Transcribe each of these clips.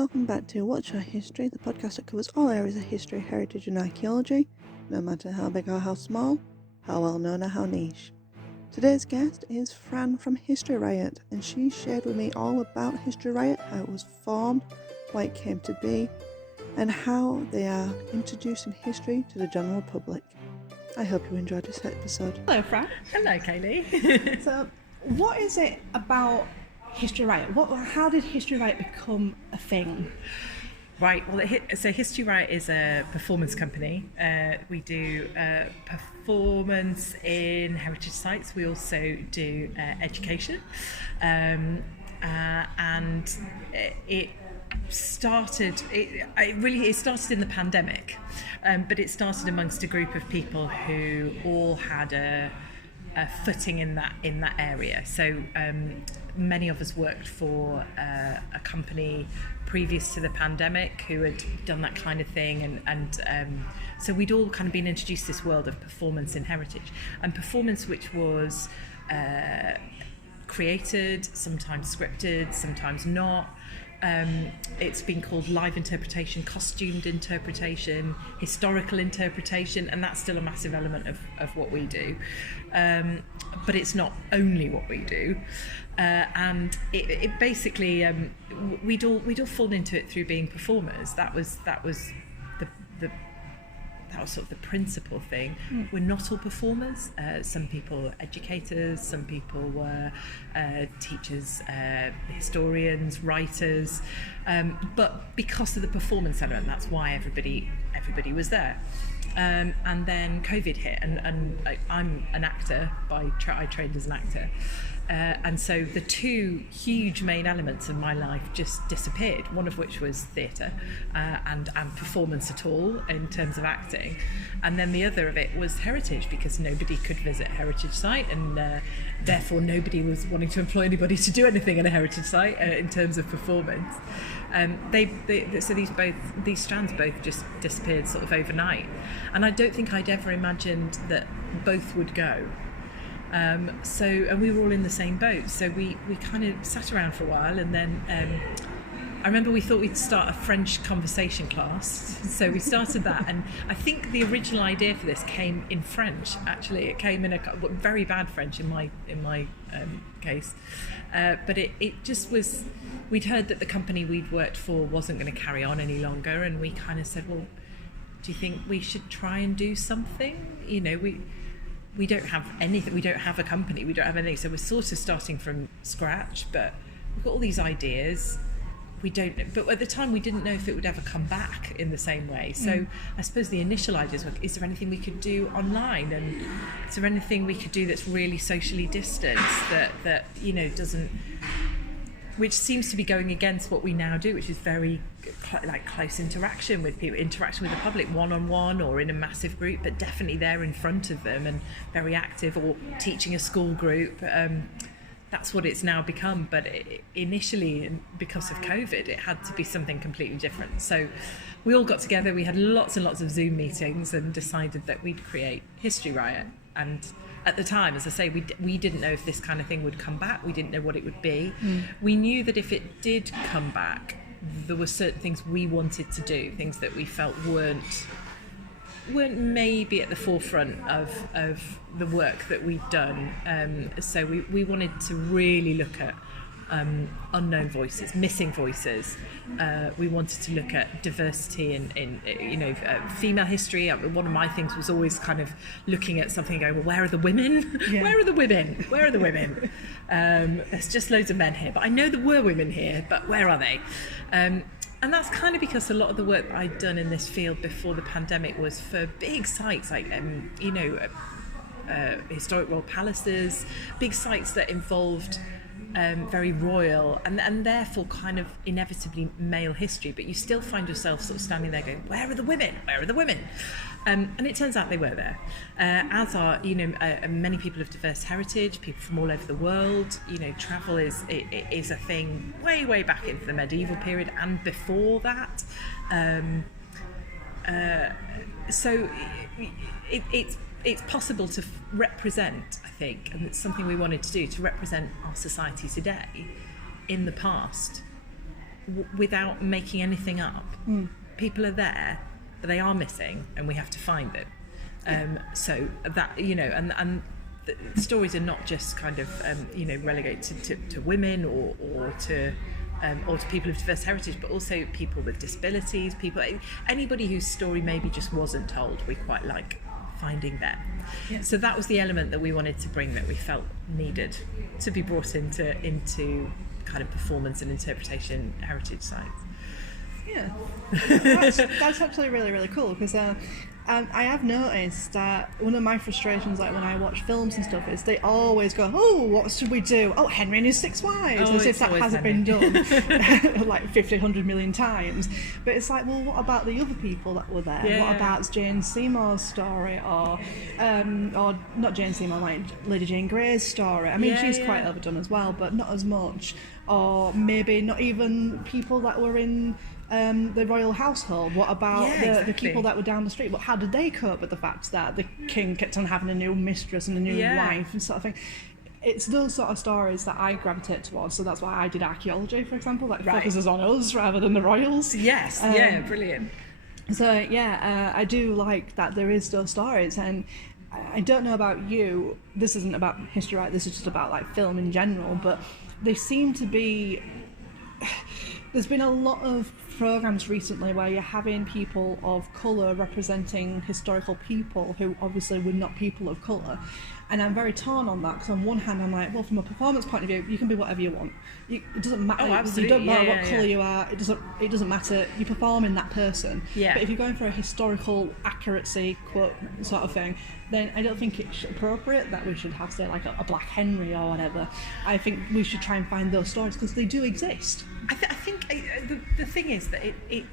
welcome back to What's Your History, the podcast that covers all areas of history, heritage and archaeology, no matter how big or how small, how well known or how niche. Today's guest is Fran from History Riot, and she shared with me all about History Riot, how it was formed, why it came to be, and how they are introducing history to the general public. I hope you enjoyed this episode. Hello, Fran. Hello, Kaylee. So, what is it about History Riot? How did History Riot become a thing? Right, well, so History Riot is a performance company. We do performance in heritage sites. We also do education. And it started in the pandemic, but it started amongst a group of people who all had a footing in that area. So many of us worked for a company previous to the pandemic who had done that kind of thing, and so we'd all kind of been introduced to this world of performance in heritage, and performance which was created, sometimes scripted, sometimes not. It's been called live interpretation, costumed interpretation, historical interpretation, and that's still a massive element of what we do. But it's not only what we do. And it basically, we'd all fallen into it through being performers. That was sort of the principal thing. We're not all performers. Some people are educators, some people were teachers, historians, writers, but because of the performance element, that's why everybody was there. And then COVID hit, and I'm an actor. I trained as an actor. And so the two huge main elements of my life just disappeared, one of which was theatre and performance at all in terms of acting. And then the other of it was heritage, because nobody could visit a heritage site, and therefore nobody was wanting to employ anybody to do anything in a heritage site in terms of performance. So these strands both just disappeared sort of overnight. And I don't think I'd ever imagined that both would go. And we were all in the same boat, so we kind of sat around for a while, and then I remember we thought we'd start a French conversation class, so we started that, and I think the original idea for this came in French. Actually, it came in a very bad French in my case, but it just was. We'd heard that the company we'd worked for wasn't going to carry on any longer, and we kind of said, well, do you think we should try and do something? You know, we don't have anything, we don't have a company, we don't have anything, so we're sort of starting from scratch, but we've got all these ideas. But at the time we didn't know if it would ever come back in the same way. So I suppose the initial ideas were, is there anything we could do online, and is there anything we could do that's really socially distanced, that you know doesn't, which seems to be going against what we now do, which is very close interaction with people, interaction with the public, one-on-one or in a massive group, but definitely there in front of them and very active, or teaching a school group. That's what it's now become, but initially, because of COVID, it had to be something completely different. So we all got together, we had lots and lots of Zoom meetings, and decided that we'd create History Riot. And at the time, as I say, we didn't know if this kind of thing would come back. We didn't know what it would be. We knew that if it did come back, there were certain things we wanted to do, things that we felt weren't maybe at the forefront of the work that we'd done. So we wanted to really look at unknown voices, missing voices. We wanted to look at diversity in female history. One of my things was always kind of looking at something and going, well, where are the women? Yeah. Where are the women? Where are the women? There's just loads of men here, but I know there were women here, but where are they? And that's kind of because a lot of the work that I'd done in this field before the pandemic was for big sites like, historic royal palaces, big sites that involved very royal and therefore kind of inevitably male history, but you still find yourself sort of standing there going, where are the women? Where are the women? And it turns out they were there, as are many people of diverse heritage, people from all over the world. Travel is a thing way back into the medieval period and before that. So it's possible to represent, I think, and it's something we wanted to do, to represent our society today in the past without making anything up. People are there, but they are missing, and we have to find them. So that, and the stories are not just kind of relegated to women or to people of diverse heritage, but also people with disabilities, anybody whose story maybe just wasn't told. We quite like finding them. Yeah. So that was the element that we wanted to bring, that we felt needed to be brought into kind of performance and interpretation heritage sites. Yeah, that's actually really, really cool, because I have noticed that one of my frustrations, like when I watch films and stuff, is they always go, oh, what should we do? Oh, Henry and his 6 wives, as if that hasn't been done like 50, 100 million times. But it's like, well, what about the other people that were there? What about Jane Seymour's story, or not Jane Seymour, like Lady Jane Grey's story? I mean, she's quite overdone as well, but not as much. Or maybe not even people that were in the royal household. What about the people that were down the street? But how did they cope with the fact that the king kept on having a new mistress and a new wife and sort of thing? It's those sort of stories that I gravitate towards. So that's why I did archaeology, for example, that focuses on us rather than the royals. Yes, brilliant. So I do like that there is those stories. And I don't know about you, this isn't about History Riot, this is just about like film in general, but they seem to be... There's been a lot of programs recently where you're having people of colour representing historical people who obviously were not people of colour, and I'm very torn on that, because on one hand I'm like, well, from a performance point of view, you can be whatever you want. It doesn't matter. You don't know what colour you are. It doesn't matter. You perform in that person. Yeah. But if you're going for a historical accuracy quote sort of thing, then I don't think it's appropriate that we should have, say, like a Black Henry or whatever. I think we should try and find those stories, because they do exist. I think the thing is that it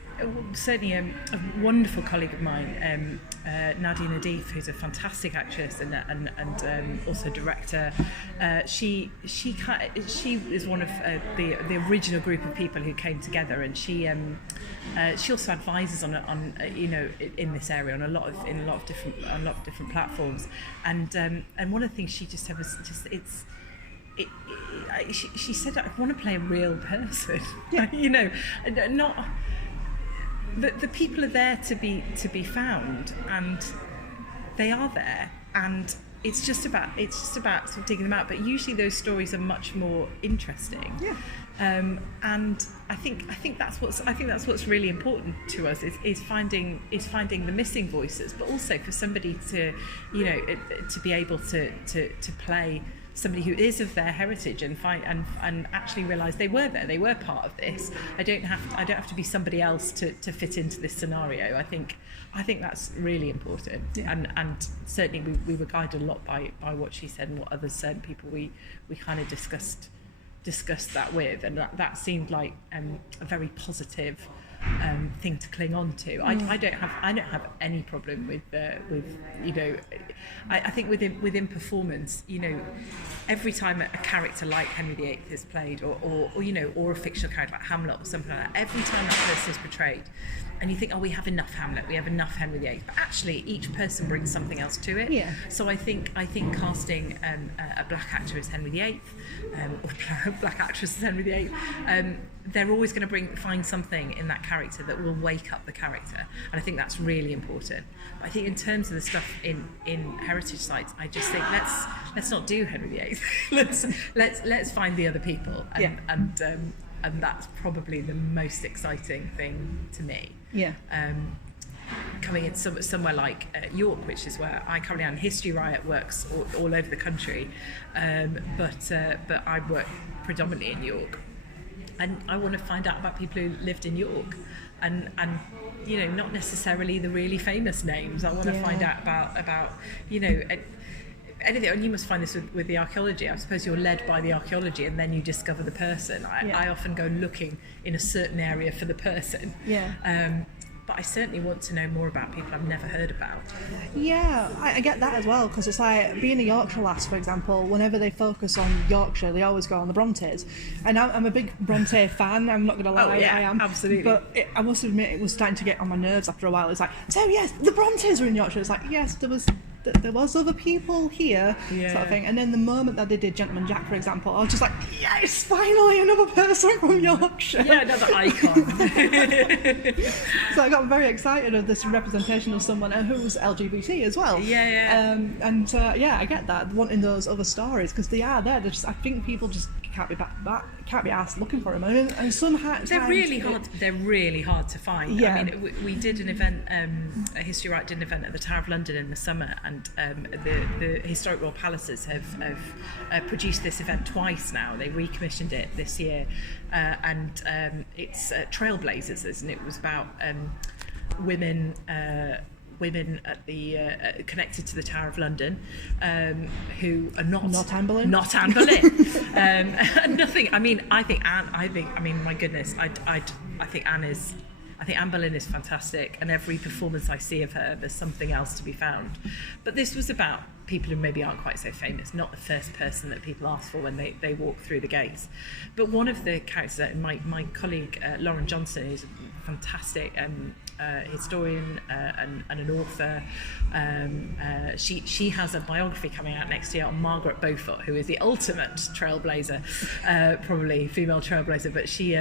certainly a wonderful colleague of mine, Nadia Nadeef, who's a fantastic actress and also director. She is one of the original group of people who came together, and she also advises on in this area on a lot of different platforms. And one of the things she just said was just she said, I want to play a real person. Not the people are there to be found, and they are there, and it's just about sort of digging them out. But usually those stories are much more interesting. Yeah. And I think that's what's really important to us is finding the missing voices, but also for somebody to be able to play somebody who is of their heritage and actually realise they were there, they were part of this. I don't have to be somebody else to fit into this scenario. I think that's really important. Yeah. And certainly we were guided a lot by what she said and what others said, people we kind of discussed that with, and that seemed like a very positive thing to cling on to. I don't have any problem with I think within performance, every time a character like Henry VIII is played, or a fictional character like Hamlet or something like that, every time that person is portrayed, and you think, oh, we have enough Hamlet, we have enough Henry VIII, but actually each person brings something else to it. Yeah. So I think casting a black actor as Henry VIII, or black actress as Henry VIII, they're always going to find something in that character that will wake up the character, and I think that's really important. But I think in terms of the stuff in heritage sites, I just think let's not do Henry VIII. let's find the other people, and that's probably the most exciting thing to me. Yeah. Coming in somewhere like York, which is where I currently am. History Riot works all over the country, but I work predominantly in York, and I want to find out about people who lived in York, and not necessarily the really famous names. I want to find out about anything. And you must find this with the archaeology. I suppose you're led by the archaeology, and then you discover the person. I often go looking in a certain area for the person. Yeah. But I certainly want to know more about people I've never heard about. Yeah, I get that as well, because it's like being a Yorkshire lass, for example, whenever they focus on Yorkshire, they always go on the Brontes. And I'm a big Bronte fan, I'm not going to lie. Oh, yeah, I am. Absolutely. But I must admit, it was starting to get on my nerves after a while. It's like, so yes, the Brontes are in Yorkshire. It's like, yes, there was there was other people here, sort of thing. And then the moment that they did Gentleman Jack, for example, I was just like, yes, finally another person from Yorkshire. Yeah, another icon. So I got very excited of this representation of someone who's LGBT as well. I get that, wanting those other stories, because they are there. I think people just can't be asked looking for them, and sometimes they're really hard. They're really hard to find. Yeah. I mean, we did an event. History Riot did an event at the Tower of London in the summer, and the Historic Royal Palaces have produced this event twice now. They recommissioned it this year, and it's Trailblazers, and it was about women at the connected to the Tower of London, who are not Anne Boleyn. Nothing. I mean, I think Anne. My goodness, I think Anne Boleyn is fantastic, and every performance I see of her, there's something else to be found. But this was about people who maybe aren't quite so famous, not the first person that people ask for when they walk through the gates. But one of the characters, my colleague Lauren Johnson, is a fantastic historian and an author. She has a biography coming out next year on Margaret Beaufort, who is the ultimate trailblazer, probably female trailblazer. But she,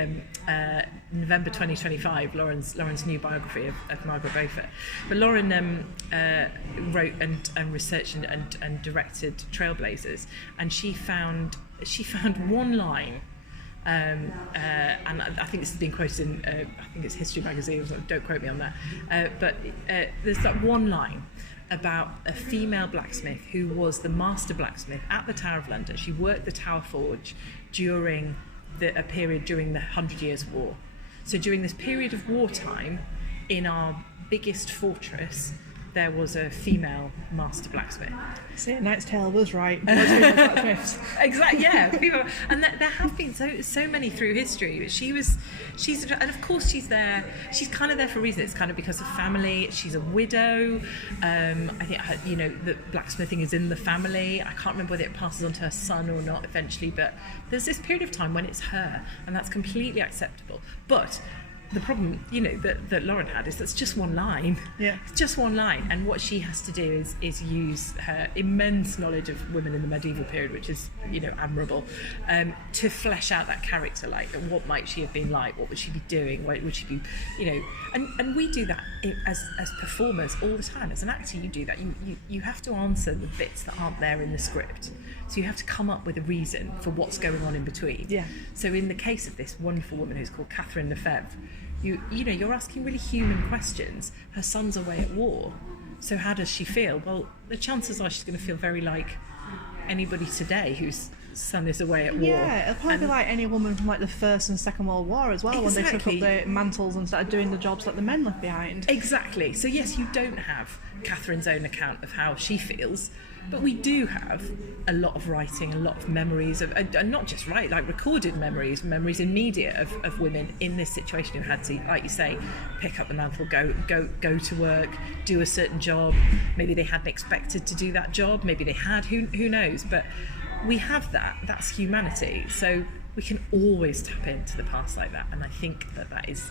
November 2025, Lauren's new biography of Margaret Beaufort. But Lauren wrote and researched and directed Trailblazers, and she found one line. And I think this has been quoted in, I think it's History magazine, so don't quote me on that, but there's that one line about a female blacksmith who was the master blacksmith at the Tower of London. She worked the Tower Forge during a period during the 100 Years' War. So during this period of wartime, in our biggest fortress, there was a female master blacksmith. See, Knight's Tale was right. Exactly, yeah. People, and there have been so many through history. She's, and of course she's there. She's kind of there for a reason. It's kind of because of family. She's a widow. I think the blacksmithing is in the family. I can't remember whether it passes on to her son or not eventually. But there's this period of time when it's her, and that's completely acceptable. But the problem, that Lauren had is that's just one line. Yeah. It's just one line. And what she has to do is use her immense knowledge of women in the medieval period, which is, admirable, to flesh out that character. Like, what might she have been like? What would she be doing? What would she be, and we do that as performers all the time. As an actor, you do that. You have to answer the bits that aren't there in the script. So you have to come up with a reason for what's going on in between. Yeah. So in the case of this wonderful woman who's called Catherine Lefebvre, you're asking really human questions. Her son's away at war, so how does she feel? Well, the chances are she's going to feel very like anybody today whose son is away at war. Yeah, it'll probably be like any woman from like the First and Second World War as well, when they took up the mantles and started doing the jobs that the men left behind. Exactly. So yes, you don't have Catherine's own account of how she feels, but we do have a lot of writing, a lot of memories of, and not just recorded memories in media of women in this situation who had to, like you say, pick up the mantle, go to work, do a certain job. Maybe they hadn't expected to do that job. Maybe they had. Who knows? But we have that. That's humanity. So we can always tap into the past like that. And I think that is,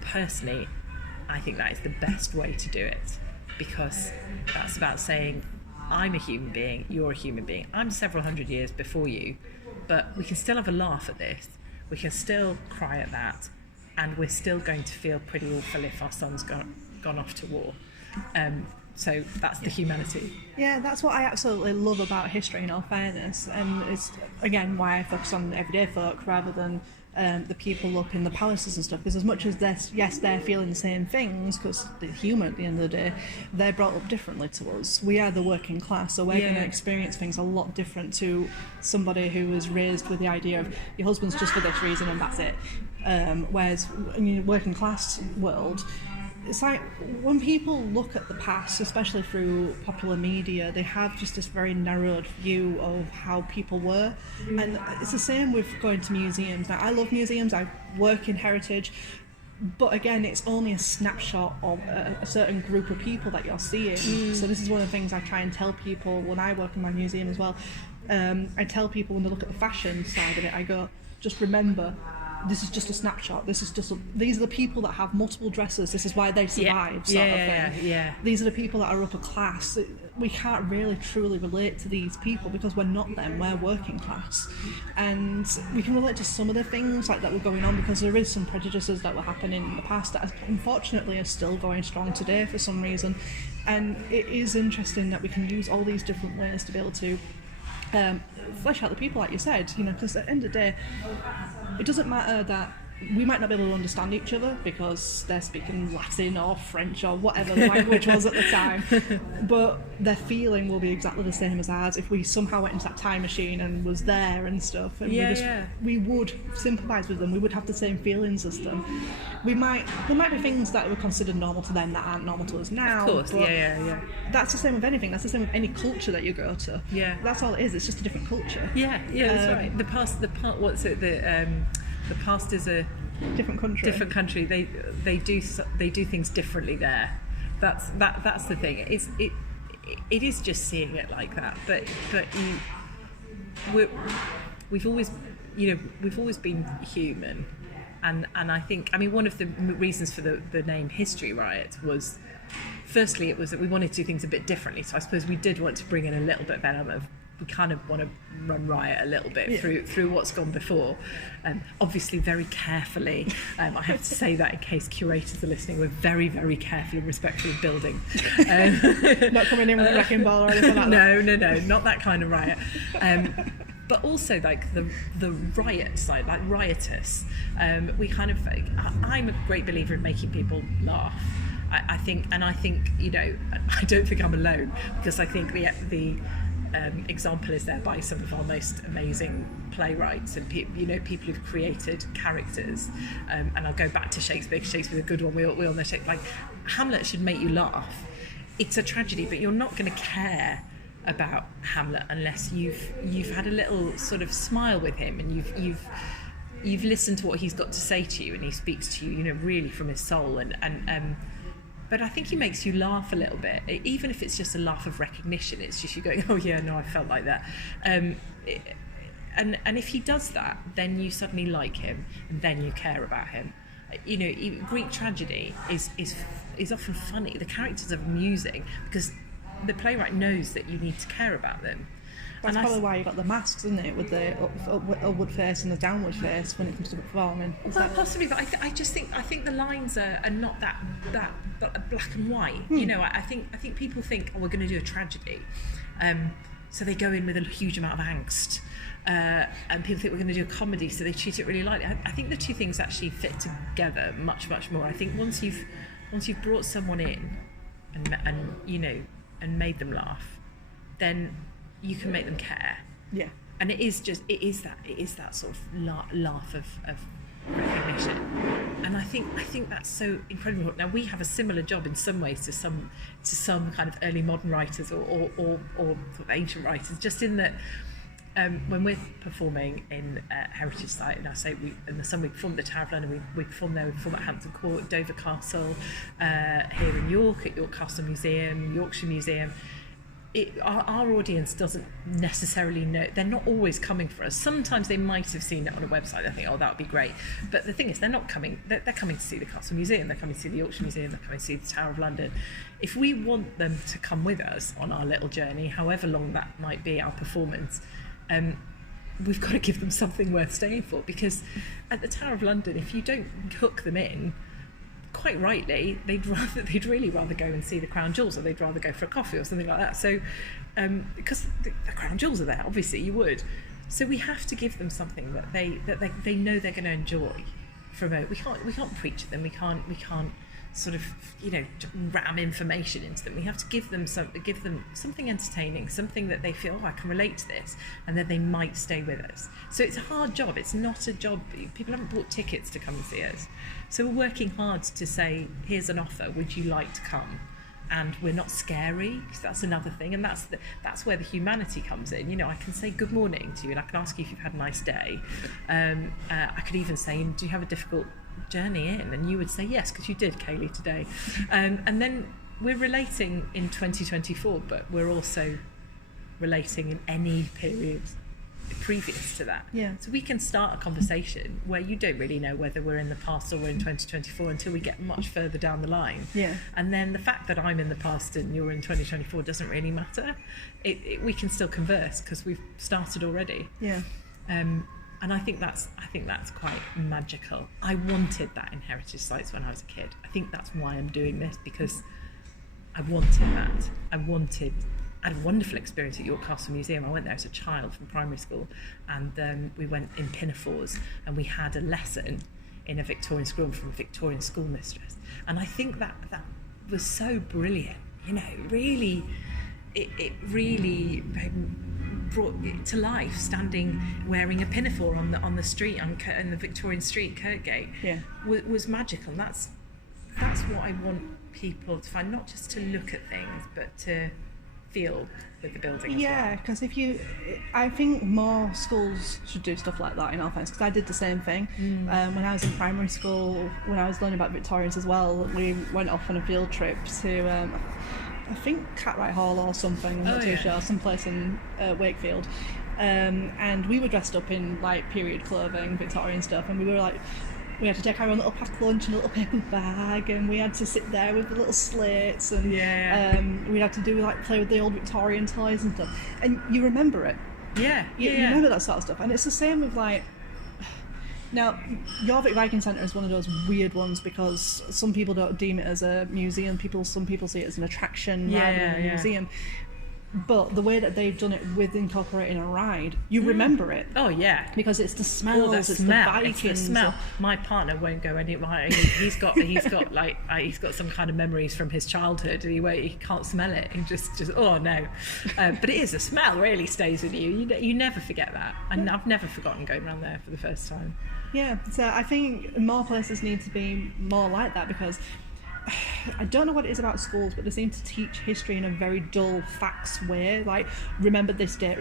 personally, I think that is the best way to do it, because that's about saying, I'm a human being, you're a human being. I'm several hundred years before you, but we can still have a laugh at this. We can still cry at that, and we're still going to feel pretty awful if our son's gone off to war. So that's the humanity. Yeah, that's what I absolutely love about history, in all fairness. And it's, again, why I focus on everyday folk rather than the people up in the palaces and stuff, because as much as they're feeling the same things, because they're human at the end of the day, they're brought up differently to us. We are the working class, so we're going to experience things a lot different to somebody who was raised with the idea of your husband's just for this reason and that's it. Whereas in the working class world, it's like when people look at the past, especially through popular media, they have just this very narrowed view of how people were. And it's the same with going to museums. Now, I love museums, I work in heritage, but again, it's only a snapshot of a certain group of people that you're seeing. So this is one of the things I try and tell people when I work in my museum as well. I tell people when they look at the fashion side of it, I go, just remember, this is just a snapshot. These are the people that have multiple dresses. This is why they survive. Sort of thing. Yeah. These are the people that are upper class. We can't really truly relate to these people because we're not them. We're working class, and we can relate to some of the things like that were going on because there is some prejudices that were happening in the past that unfortunately are still going strong today for some reason. And it is interesting that we can use all these different ways to be able to flesh out the people, like you said, because at the end of the day, it doesn't matter that we might not be able to understand each other because they're speaking Latin or French or whatever the language was at the time, but their feeling will be exactly the same as ours if we somehow went into that time machine and was there and stuff, and we would sympathise with them. We would have the same feelings as them. There might be things that were considered normal to them that aren't normal to us now. Of course, but yeah. That's the same with anything. That's the same with any culture that you go to. Yeah, that's all it is. It's just a different culture. Yeah, that's right. The past is a different country. They do things differently there. That's the thing. It is just seeing it like that. But we've always been human, and I think one of the reasons for the name History Riot was, firstly, it was that we wanted to do things a bit differently. So I suppose we did want to bring in a little bit of element of, we kind of want to run riot a little bit through what's gone before, obviously very carefully. I have to say that in case curators are listening, we're very, very careful and respectful of building. Not coming in with a wrecking ball or anything like that. No, not that kind of riot. But also like the riot side, like riotous. We kind of, I'm a great believer in making people laugh. I think, I don't think I'm alone, because I think the example is there by some of our most amazing playwrights and people who've created characters, and I'll go back to Shakespeare. Shakespeare's a good one. We all know Shakespeare. Like, Hamlet should make you laugh. It's a tragedy, but you're not going to care about Hamlet unless you've had a little sort of smile with him, and you've listened to what he's got to say to you, and he speaks to you, really from his soul, and but I think he makes you laugh a little bit, even if it's just a laugh of recognition. It's just you going, oh yeah, no, I felt like that. And if he does that, then you suddenly like him, and then you care about him. Greek tragedy is often funny. The characters are amusing because the playwright knows that you need to care about them. That's probably why you got the masks, isn't it, with the upward face and the downward face when it comes to performing. Well, possibly, but I think the lines are not that black and white. I think people think, we're going to do a tragedy, so they go in with a huge amount of angst, and people think we're going to do a comedy, so they treat it really lightly. I think the two things actually fit together much more. I think once you've brought someone in and made them laugh, then you can make them care. Yeah. And it is that sort of laugh of recognition. And I think that's so incredibly important. Now, we have a similar job in some ways to some kind of early modern writers or sort of ancient writers, just in that when we're performing in Heritage Site, and I say in the summer we perform at the Tower of London, we perform there, we perform at Hampton Court, Dover Castle, here in York, at York Castle Museum, Yorkshire Museum. Our audience doesn't necessarily know. They're not always coming for us. Sometimes they might have seen it on a website. They think, that would be great. But the thing is, they're not coming. They're coming to see the Castle Museum. They're coming to see the Yorkshire Museum. They're coming to see the Tower of London. If we want them to come with us on our little journey, however long that might be, our performance, we've got to give them something worth staying for. Because at the Tower of London, if you don't hook them in, quite rightly, they'd really rather go and see the Crown Jewels, or they'd rather go for a coffee or something like that. So, because the Crown Jewels are there, obviously you would. So we have to give them something that they know they're going to enjoy. We can't preach at them. We can't sort of ram information into them. We have to give them something entertaining, something that they feel, I can relate to this, and then they might stay with us. So it's a hard job. It's not a job. People haven't bought tickets to come and see us. So we're working hard to say, here's an offer, would you like to come? And we're not scary, because that's another thing, and that's where the humanity comes in. I can say good morning to you, and I can ask you if you've had a nice day. I could even say, do you have a difficult journey in? And you would say yes, because you did, Kaylee, today. And then we're relating in 2024, but we're also relating in any period previous to that. Yeah. So we can start a conversation where you don't really know whether we're in the past or we're in 2024 until we get much further down the line. Yeah. And then the fact that I'm in the past and you're in 2024 doesn't really matter. We can still converse because we've started already. Yeah. And I think that's quite magical. I wanted that in heritage sites when I was a kid. I think that's why I'm doing this, because I wanted that. I had a wonderful experience at York Castle Museum. I went there as a child from primary school, and we went in pinafores, and we had a lesson in a Victorian school from a Victorian schoolmistress. And I think that was so brilliant. You know, really, it really brought it to life. Standing wearing a pinafore on the street in the Victorian street, Kirkgate, was magical. And that's what I want people to find, not just to look at things, but to feel with the building. Yeah, because I think more schools should do stuff like that, in all fairness, because I did the same thing. When I was in primary school, when I was learning about Victorians as well, we went off on a field trip to I think Cartwright Hall or something, I'm not too sure, someplace in Wakefield, and we were dressed up in like period clothing, Victorian stuff, and we had to take our own little packed lunch and a little paper bag, and we had to sit there with the little slates, and we had to play with the old Victorian toys and stuff. And you remember it. You remember that sort of stuff. And it's the same with now, Jorvik Viking Centre is one of those weird ones because some people don't deem it as a museum. Some people see it as an attraction rather than a museum. But the way that they've done it with incorporating a ride, you remember it. Oh yeah, because it's the smells, it's the Vikings. It's the smell. My partner won't go anywhere. He's got some kind of memories from his childhood. He can't smell it. He just oh no. But it is a smell. Really stays with you. You never forget that. And I've never forgotten going around there for the first time. Yeah. So I think more places need to be more like that, because I don't know what it is about schools, but they seem to teach history in a very dull facts way. Like, remember this date,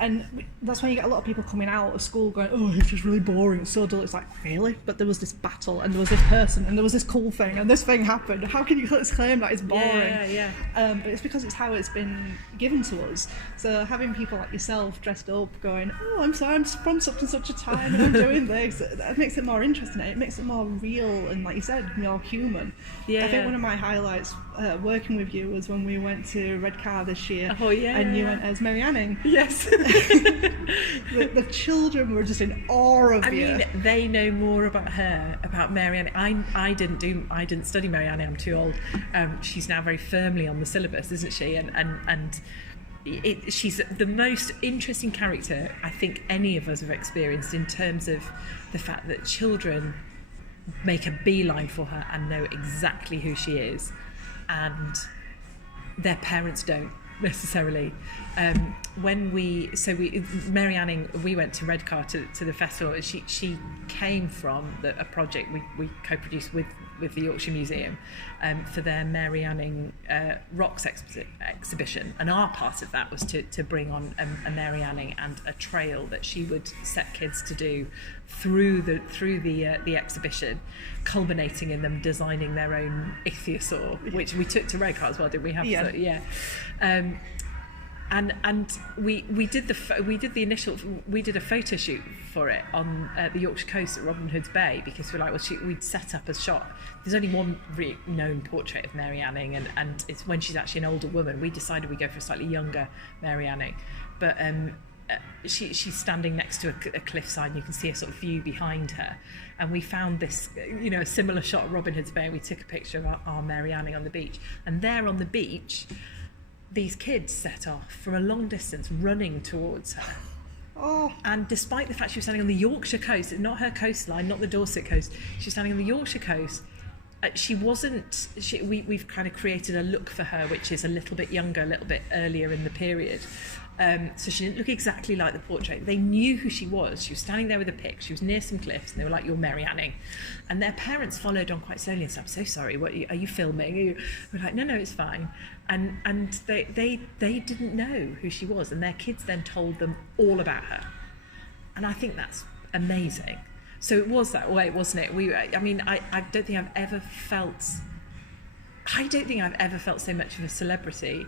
and that's why you get a lot of people coming out of school going, "Oh, it's just really boring. It's so dull." It's like, really? But there was this battle, and there was this person, and there was this cool thing, and this thing happened. How can you claim that it's boring? But it's because it's how it's been given to us. So having people like yourself dressed up, going, "Oh, I'm from such and such a time, and I'm doing this," that makes it more interesting. It makes it more real, and like you said, more human. I think one of my highlights working with you was when we went to Redcar this year, and you went as Mary Anning. Yes. the children were just in awe of you. I mean, they know more about her, about Mary Anning. I didn't study Mary Anning. I'm too old. She's now very firmly on the syllabus, isn't she? And she's the most interesting character I think any of us have experienced, in terms of the fact that children make a beeline for her and know exactly who she is, and their parents don't necessarily. Mary Anning, we went to Redcar to the festival. She came from a project we co-produced with the Yorkshire Museum for their Mary Anning Rocks exhibition, and our part of that was to bring on a Mary Anning and a trail that she would set kids to do through the exhibition, culminating in them designing their own ichthyosaur, which we took to Redcar as well, didn't we? And we did a photo shoot for it on the Yorkshire coast at Robin Hood's Bay, because we'd set up a shot. There's only one really known portrait of Mary Anning, and it's when she's actually an older woman. We decided we'd go for a slightly younger Mary Anning, but she's standing next to a cliffside, and you can see a sort of view behind her. And we found this, a similar shot at Robin Hood's Bay. We took a picture of our Mary Anning on the beach, and there on the beach, these kids set off from a long distance running towards her. And despite the fact she was standing on the Yorkshire coast, not her coastline, not the Dorset coast, she was standing on the Yorkshire coast, we've kind of created a look for her which is a little bit younger, a little bit earlier in the period. So she didn't look exactly like the portrait. They knew who she was. She was standing there with a pick. She was near some cliffs, and they were like, "You're Mary Anning." And their parents followed on quite slowly and said, "I'm so sorry. What are you filming?" We're like, "No, it's fine." And they didn't know who she was, and their kids then told them all about her. And I think that's amazing. So it was that way, wasn't it? I don't think I've ever felt so much of a celebrity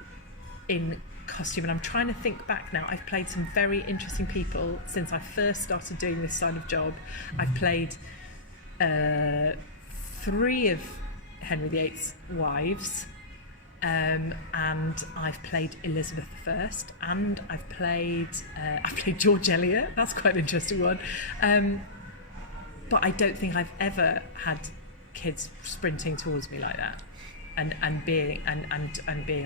in costume, and I'm trying to think back now. I've played some very interesting people since I first started doing this kind of job. I've played 3 of Henry VIII's wives, and I've played Elizabeth I, and I've played George Eliot. That's quite an interesting one. But I don't think I've ever had kids sprinting towards me like that, and being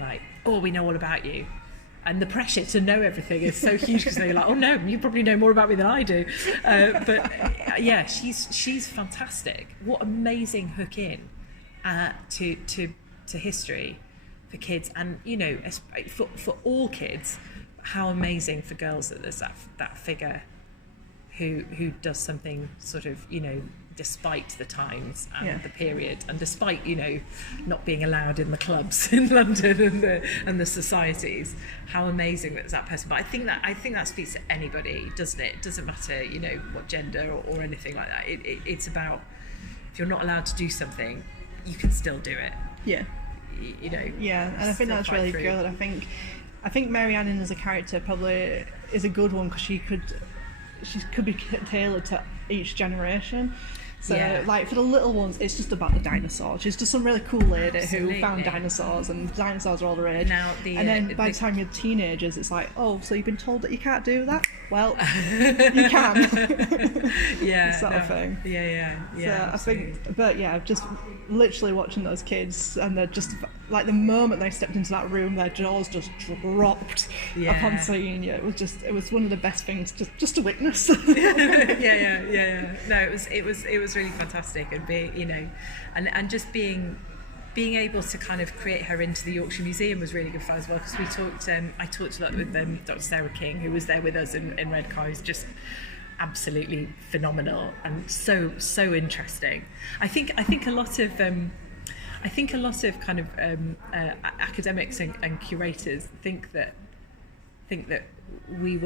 like, oh, we know all about you. And the pressure to know everything is so huge because they're like, oh no, you probably know more about me than I do. But yeah, she's fantastic. What amazing hook in to history for kids, and you know, for all kids. How amazing for girls that there's that figure who does something sort of, you know, despite the times and the period, and despite, you know, not being allowed in the clubs in London and the societies. How amazing that's that person. But I think that speaks to anybody, doesn't it? It doesn't matter, you know, what gender or anything like that. It's about, if you're not allowed to do something, you can still do it. Yeah. You know. Yeah, and I think that's really good. I think Mary Anning as a character probably is a good one because she could be tailored to each generation. So, like, for the little ones, it's just about the dinosaurs. She's just some really cool lady who found dinosaurs, and dinosaurs are all the rage. And then by the time you're teenagers, it's like, oh, so you've been told that you can't do that? Well, you can. Yeah. Sort of thing. Yeah. So I think, but yeah, just literally watching those kids, and they're just, like, the moment they stepped into that room, their jaws just dropped upon seeing you. It was one of the best things just to witness. Yeah. No, it was really fantastic, and being, you know, and just being able to kind of create her into the Yorkshire Museum was really good fun as well, because I talked a lot with Dr. Sarah King, who was there with us in Redcar, who's just absolutely phenomenal and so interesting. I think a lot of kind of academics and curators think that we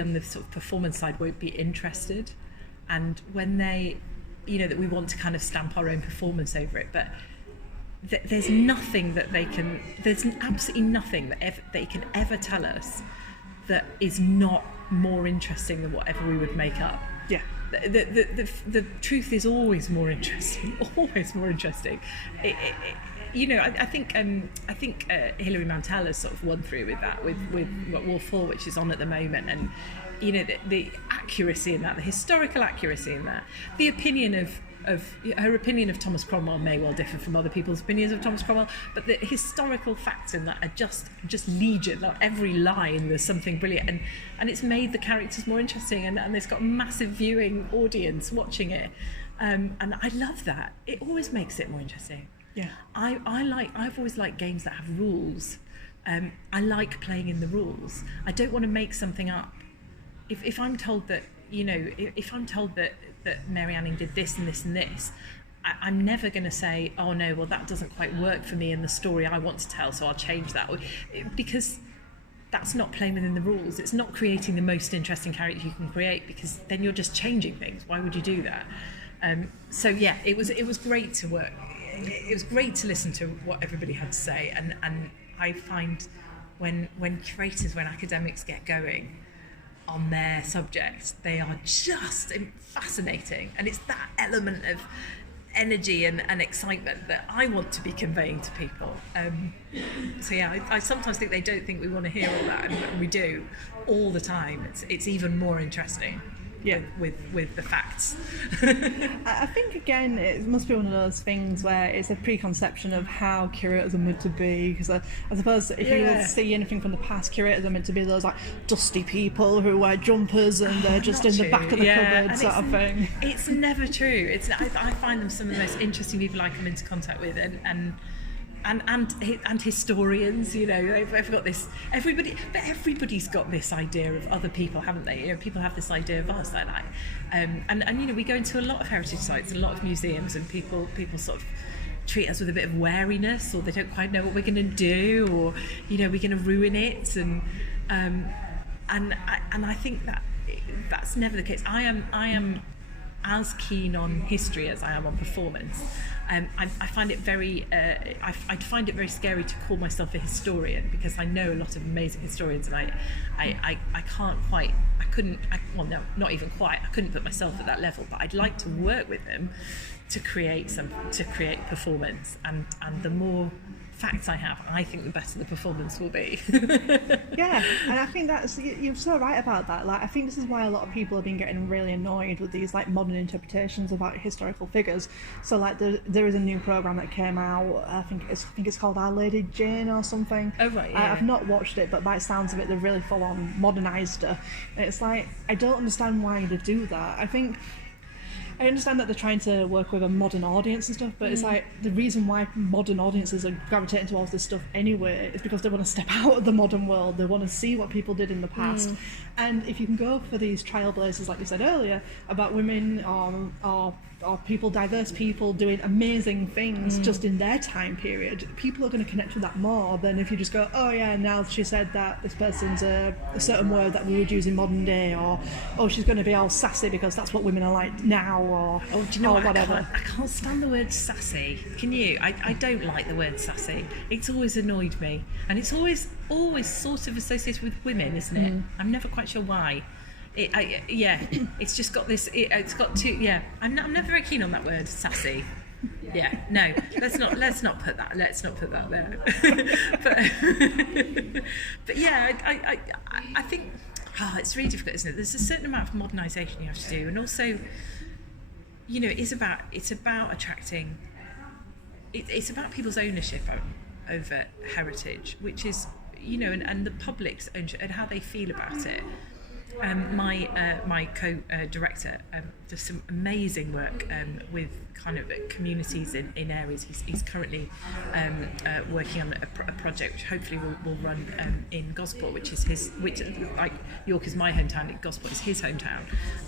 on the sort of performance side won't be interested, and when they, you know, that we want to kind of stamp our own performance over it, but there's absolutely nothing that they can ever tell us that is not more interesting than whatever we would make up. Yeah. The truth is always more interesting. You know, I think Hilary Mantel has sort of won through with that, with Wolf 4, which is on at the moment, and you know, the accuracy in that, the historical accuracy in that, the opinion of her opinion of Thomas Cromwell may well differ from other people's opinions of Thomas Cromwell, but the historical facts in that are just legion. Like, every line there's something brilliant, and it's made the characters more interesting, and it's got a massive viewing audience watching it, and I love that. It always makes it more interesting. Yeah, I've always liked games that have rules. I like playing in the rules. I don't want to make something up. If I'm told that, you know, if I'm told that Mary Anning did this and this and this, I'm never going to say, oh no, well that doesn't quite work for me in the story I want to tell, so I'll change that, because that's not playing within the rules. It's not creating the most interesting character you can create, because then you're just changing things. Why would you do that? So yeah, it was great to work. It was great to listen to what everybody had to say, and I find when academics get going on their subjects, they are just fascinating, and it's that element of energy and excitement that I want to be conveying to people. So yeah, I sometimes think they don't think we want to hear all that, and we do all the time. It's even more interesting. Yeah, with the facts. I think again it must be one of those things where it's a preconception of how curators are meant to be, because I suppose if you see anything from the past, curators are meant to be those like dusty people who wear jumpers and they're just in the back of the cupboard sort of thing. It's never true. I find them some of the most interesting people I come into contact with, and historians, you know, they've got this. Everybody's got this idea of other people, haven't they? You know, people have this idea of us, and you know, we go into a lot of heritage sites, a lot of museums, and people sort of treat us with a bit of wariness, or they don't quite know what we're going to do, or you know, we're going to ruin it, and I think that's never the case. I am as keen on history as I am on performance. I find it very I find it very scary to call myself a historian, because I know a lot of amazing historians, and I can't quite, well, no, not even quite, I couldn't put myself at that level, but I'd like to work with them to create performance, and the more facts I have, I think the better the performance will be. Yeah, and I think you're so right about that. Like, I think this is why a lot of people have been getting really annoyed with these like modern interpretations about historical figures. So like there is a new program that came out. I think it's called Our Lady Jane or something. Oh right, yeah. I've not watched it, but by the sounds of it, they've really full on modernised her. And it's like, I don't understand why they do that. I understand that they're trying to work with a modern audience and stuff, but it's like the reason why modern audiences are gravitating towards this stuff anyway is because they want to step out of the modern world. They want to see what people did in the past. And if you can go for these trailblazers, like you said earlier, about women or people, diverse people doing amazing things just in their time period, people are going to connect with that more than if you just go, oh yeah, now she said that this person's a certain word that we would use in modern day, or oh, she's going to be all sassy because that's what women are like now, or oh, do you know what? whatever. I can't stand the word sassy. Can you? I don't like the word sassy. It's always annoyed me, and it's always sort of associated with women, isn't it? I'm never quite sure why. It's just got this. It's got two. Yeah, I'm never very keen on that word, sassy. Yeah, no, let's not put that there. but yeah, I think it's really difficult, isn't it? There's a certain amount of modernisation you have to do, and also, you know, it's about attracting. It's about people's ownership over heritage, which is, you know, and the public's ownership and how they feel about it. My co-director does some amazing work with kind of communities in areas. He's currently working on a project which hopefully will run in Gosport, which like York is my hometown, Gosport is his hometown,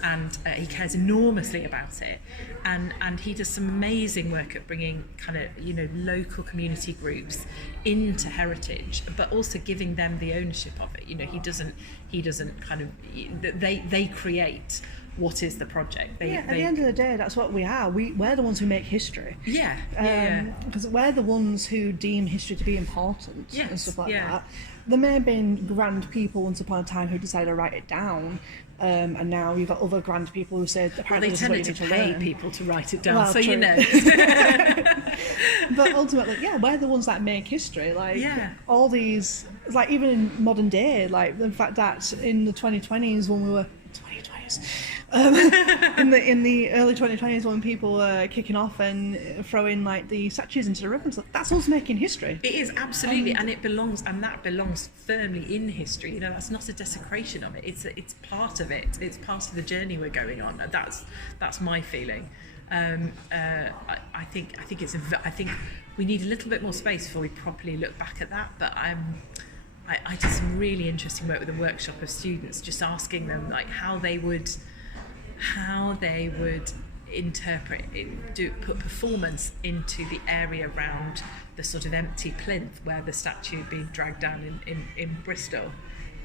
and he cares enormously about it, and he does some amazing work at bringing kind of, you know, local community groups into heritage, but also giving them the ownership of it. You know, he doesn't kind of, they create what is the project. At the end of the day, that's what we are. We're the ones who make history. Because we're the ones who deem history to be important and stuff like that. There may have been grand people once upon a time who decided to write it down, and now you've got other grand people who said apparently this is what you need to learn. People to write it down, well, so true. you know. But ultimately, we're the ones that make history. Like all these, like even in modern day, like the fact that in the 2020s when we were 2020s. In the early 2020s, when people were kicking off and throwing like the statues into the river and stuff, that's us making history. It is, absolutely, and that belongs firmly in history. You know, that's not a desecration of it. It's part of it. It's part of the journey we're going on. That's my feeling. I think we need a little bit more space before we properly look back at that. But I did some really interesting work with a workshop of students, just asking them like how they would interpret it, put performance into the area around the sort of empty plinth where the statue had been dragged down in Bristol,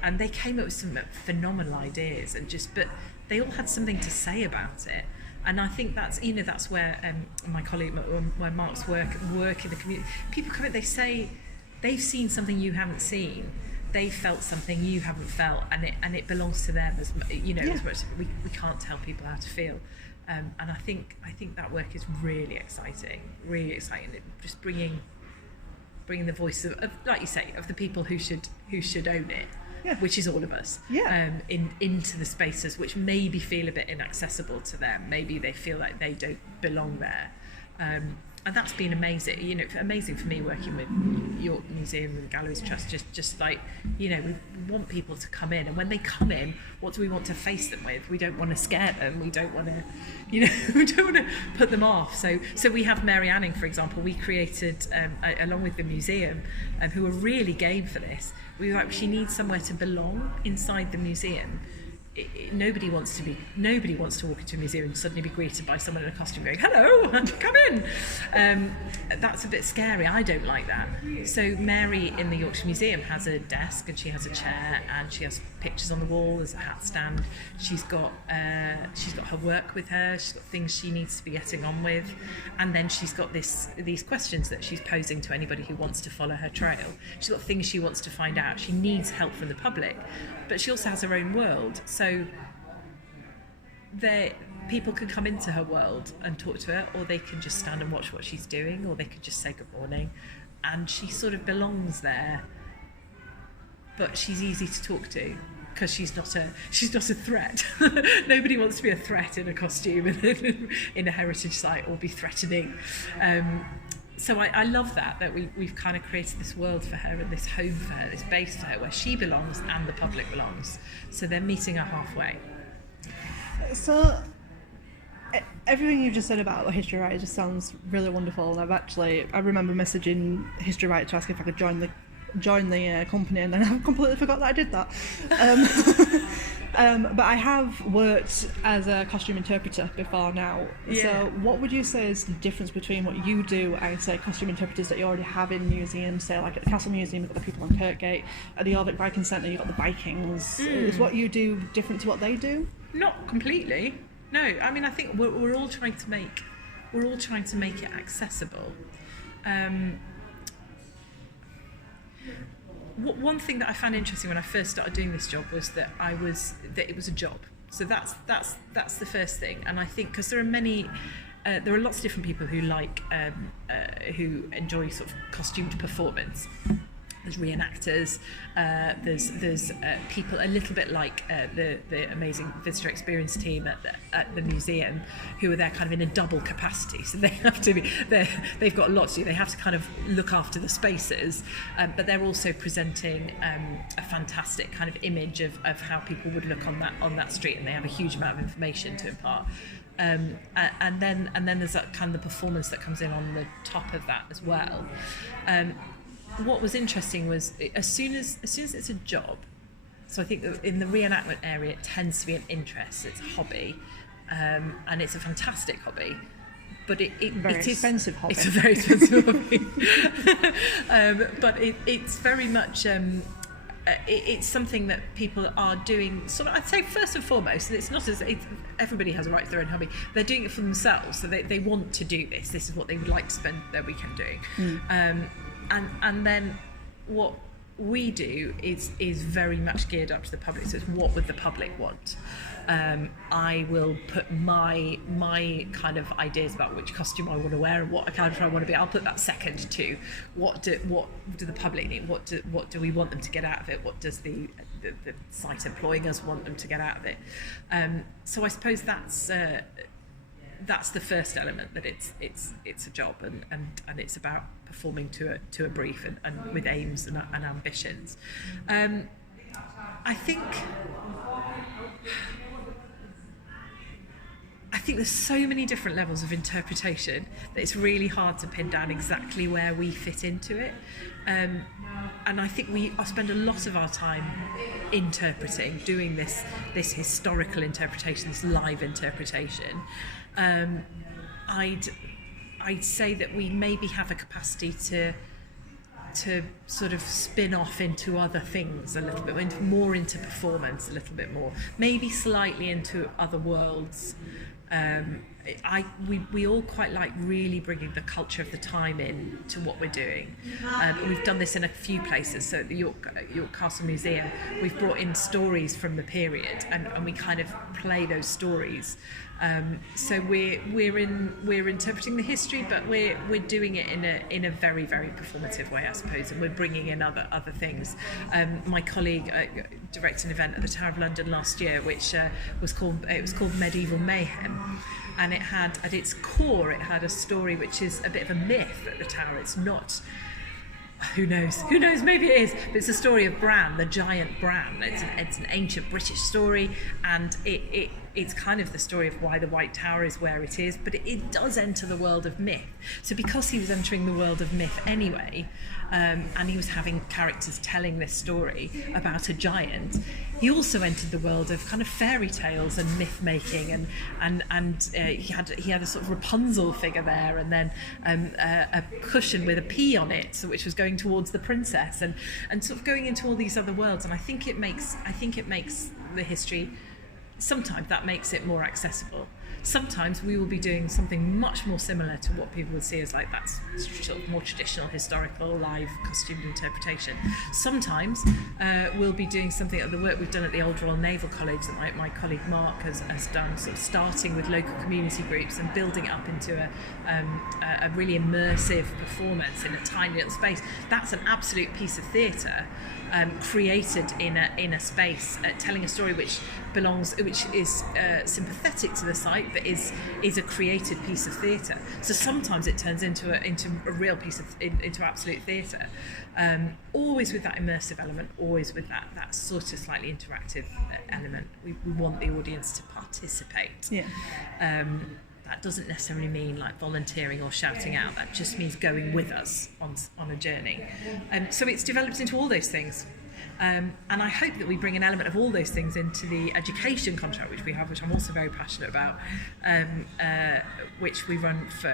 and they came up with some phenomenal ideas, but they all had something to say about it. And I think that's where my colleague, where Mark's work in the community, people come in, they say they've seen something you haven't seen. They felt something you haven't felt, and it belongs to them as much. We can't tell people how to feel, and I think that work is really exciting. It, just bringing the voice of, like you say, of the people who should own it, which is all of us, into the spaces which maybe feel a bit inaccessible to them. Maybe they feel like they don't belong there. And that's been amazing, you know, amazing for me working with York Museum and Galleries Trust. Just like, you know, we want people to come in, and when they come in, what do we want to face them with? We don't want to scare them. We don't want to, you know, we don't want to put them off. So we have Mary Anning, for example. We created, along with the museum, who are really game for this. We were like, she needs somewhere to belong inside the museum. Nobody wants to walk into a museum and suddenly be greeted by someone in a costume going, "Hello, come in." That's a bit scary. I don't like that. So Mary in the Yorkshire Museum has a desk, and she has a chair, and she has pictures on the wall. There's a hat stand. She's got her work with her. She's got things she needs to be getting on with, and then she's got these questions that she's posing to anybody who wants to follow her trail. She's got things she wants to find out. She needs help from the public, but she also has her own world. So people can come into her world and talk to her, or they can just stand and watch what she's doing, or they could just say good morning, and she sort of belongs there. But she's easy to talk to because she's not a threat. Nobody wants to be a threat in a costume in a heritage site, or be threatening. So I love that we've kind of created this world for her, and this home for her, this base for her, where she belongs and the public belongs. So they're meeting her halfway. So everything you've just said about History Riot just sounds really wonderful, and I remember messaging History Riot to ask if I could join the company, and then I completely forgot that I did that. But I have worked as a costume interpreter before now. Yeah. So what would you say is the difference between what you do and, say, costume interpreters that you already have in museums? Say, like at the Castle Museum, you've got the people on Kirkgate. At the Jorvik Viking Centre, you've got the Vikings. Is what you do different to what they do? Not completely. No, I mean, I think we're all trying to make it accessible. One thing that I found interesting when I first started doing this job was that it was a job. So that's the first thing. And I think because there are lots of different people who who enjoy sort of costumed performance. There's reenactors, there's people a little bit like the amazing visitor experience team at the museum, who are there kind of in a double capacity. So they have to be they've got a lot to do. They have to kind of look after the spaces, but they're also presenting a fantastic kind of image of how people would look on that street, and they have a huge amount of information to impart. And then there's that kind of the performance that comes in on the top of that as well. What was interesting was as soon as it's a job, so I think that in the reenactment area it tends to be an interest, it's a hobby, and it's a fantastic hobby, but it is expensive hobby. It's a very expensive hobby, but it's very much it's something that people are doing. Sort of, I'd say first and foremost, it's not as everybody has a right to their own hobby. They're doing it for themselves, so they want to do this. This is what they would like to spend their weekend doing. And then what we do is very much geared up to the public. So it's what would the public want? I will put my kind of ideas about which costume I want to wear and what character I want to be. I'll put that second to what do the public need? What do we want them to get out of it? What does the site employing us want them to get out of it? So I suppose that's the first element, that it's a job and it's about performing to a brief and with aims and ambitions. I think there's so many different levels of interpretation that it's really hard to pin down exactly where we fit into it. And I think I spend a lot of our time interpreting, doing this historical interpretation, this live interpretation. I'd say that we maybe have a capacity to sort of spin off into other things a little bit, more into performance a little bit more, maybe slightly into other worlds. We all quite like really bringing the culture of the time in to what we're doing. We've done this in a few places. So at the York Castle Museum, we've brought in stories from the period, and we kind of play those stories. So we're interpreting the history, but we're doing it in a very, very performative way, I suppose, and we're bringing in other things. My colleague directed an event at the Tower of London last year, which was called Medieval Mayhem, and it had at its core a story which is a bit of a myth at the Tower. It's not. Who knows? Maybe it is. But it's a story of Bran, the giant Bran. It's an ancient British story, and it it's kind of the story of why the White Tower is where it is, but it does enter the world of myth. So because he was entering the world of myth anyway, and he was having characters telling this story about a giant, he also entered the world of kind of fairy tales and myth making, and he had a sort of Rapunzel figure there, and then a cushion with a P on it, which was going towards the princess, and sort of going into all these other worlds. And I think it makes the history, sometimes that makes it more accessible. Sometimes we will be doing something much more similar to what people would see as like that's sort of more traditional historical live costumed interpretation. Sometimes we'll be doing something like the work we've done at the Old Royal Naval College that my colleague Mark has done, sort of starting with local community groups and building it up into a really immersive performance in a tiny little space. That's an absolute piece of theatre created in a space, telling a story which is sympathetic to the site, but is a created piece of theatre. So sometimes it turns into a real piece of into absolute theatre, always with that immersive element, always with that sort of slightly interactive element. We want the audience to participate. Yeah. That doesn't necessarily mean like volunteering or shouting out. That just means going with us on a journey. So it's developed into all those things. And I hope that we bring an element of all those things into the education contract which we have, which I'm also very passionate about, which we run for